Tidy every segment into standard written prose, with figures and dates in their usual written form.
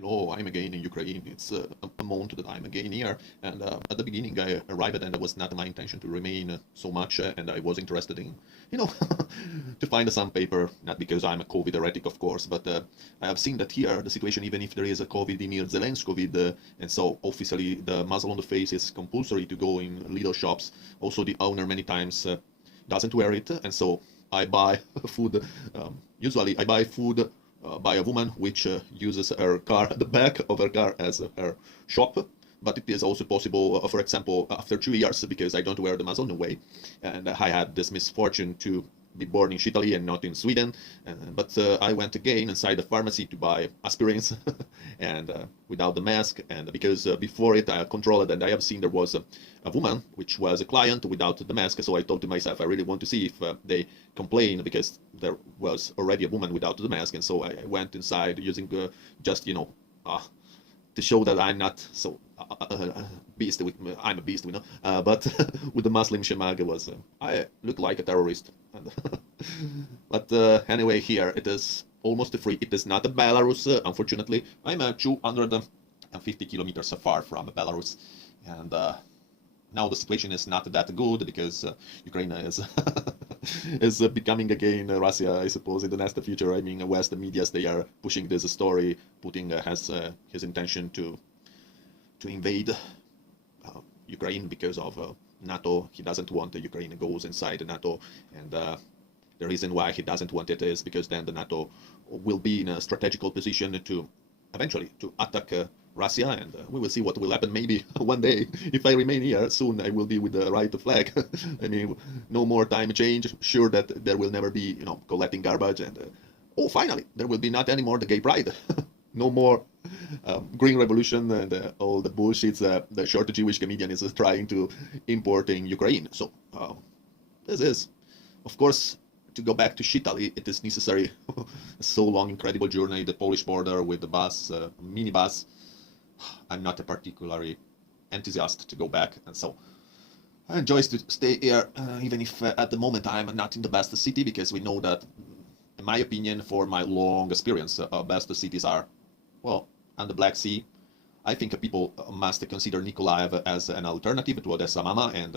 Hello, I'm again in Ukraine. It's a month that I'm again here. And at the beginning, I arrived and it was not my intention to remain so much. And I was interested in, you know, to find some paper, not because I'm a COVID heretic, of course, but I have seen that here, the situation, even if there is a Vladimir Zelensky COVID, and so officially the muzzle on the face is compulsory to go in little shops. Also, the owner many times doesn't wear it. And so I buy food. Usually, I buy food by a woman which uses her car, the back of her car as her shop. But it is also possible, for example, after 2 years, because I don't wear the muzzle, no way. And I had this misfortune to be born in Italy and not in Sweden. But I went again inside the pharmacy to buy aspirins and without the mask. And because before it, I controlled and I have seen there was a woman, which was a client without the mask. So I thought to myself, I really want to see if they complain because there was already a woman without the mask. And so I went inside using just, to show that I'm not so beast with I'm a beast, but with the Muslim shemag was I look like a terrorist. But anyway, here it is almost free. It is not a Belarus, unfortunately. I'm 250 kilometers far from Belarus, and now the situation is not that good because Ukraine is is becoming again Russia, I suppose, in the next future. I mean, West medias, they are pushing this story. Putin has his intention to invade Ukraine because of NATO. He doesn't want Ukraine goes inside NATO, and the reason why he doesn't want it is because then the NATO will be in a strategical position to eventually to attack Russia, and we will see what will happen. Maybe one day, if I remain here, soon I will be with the right flag. I mean, no more time change. Sure that there will never be, collecting garbage, and oh, finally, there will be not anymore the gay pride. No more green revolution and all the bullshits the short Jewish comedian is trying to import in Ukraine. So this is, of course, to go back to Italy, it is necessary. So long, incredible journey, the Polish border with the bus, minibus. I'm not a particularly enthusiast to go back, and so I enjoy to stay here, even if at the moment I'm not in the best city, because we know that, in my opinion, for my long experience, best cities are, well, on the Black Sea. I think people must consider Nikolaev as an alternative to Odessa Mama, and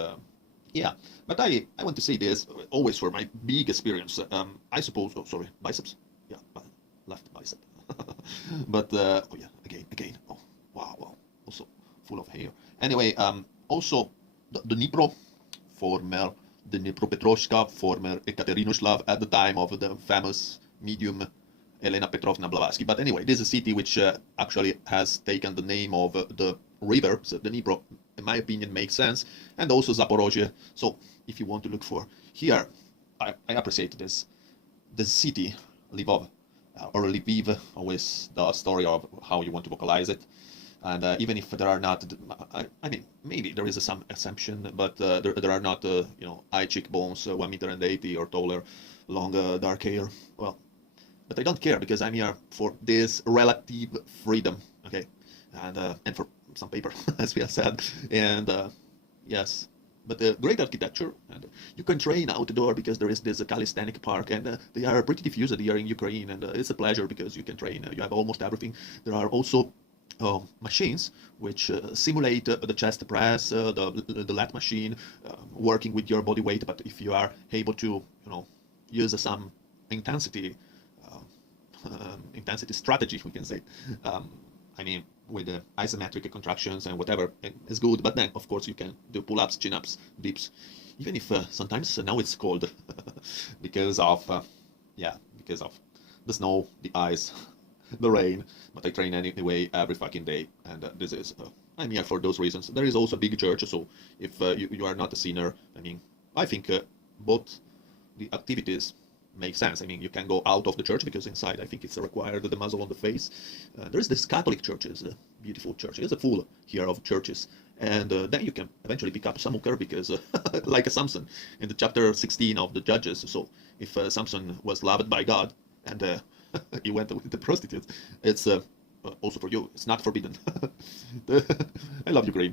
yeah, but I want to say this always for my big experience. I suppose, oh, sorry, biceps? Yeah, left bicep. But, oh yeah, again, oh, wow, also full of hair. Anyway, also, the Dnipro, former Dnipropetrovsk, former Ekaterinoslav at the time of the famous medium Elena Petrovna Blavatsky. But anyway, this is a city which actually has taken the name of the river, so the Dnipro, in my opinion, makes sense, and also Zaporozhye. So if you want to look for here, I appreciate this. The city, Lvov, or Lviv, always the story of how you want to vocalize it. And even if there are not, I mean, maybe there is some exception, but there are not, high cheekbones, 1 meter and 80 or taller, long dark hair. Well, but I don't care because I'm here for this relative freedom, okay, and for some paper, as we have said, and yes, but great architecture, and you can train outdoor because there is this calisthenic park, and they are pretty diffused here in Ukraine, and it's a pleasure because you can train. You have almost everything. There are also machines which simulate the chest press, the lat machine, working with your body weight. But if you are able to, use some intensity intensity strategy, we can say. I mean, with the isometric contractions and whatever, it's good. But then, of course, you can do pull-ups, chin-ups, dips, even if sometimes now it's cold because of, because of the snow, the ice, the rain. But I train anyway every fucking day, and this is, I'm here for those reasons. There is also a big church, so if you are not a sinner, I mean, I think both the activities make sense. I mean, you can go out of the church because inside I think it's required the muzzle on the face. There's this Catholic churches, beautiful church. It's a full here of churches, and then you can eventually pick up some hooker because, like Samson in the chapter 16 of the Judges. So if Samson was loved by God and he went with the prostitute, it's also for you. It's not forbidden. I love Ukraine.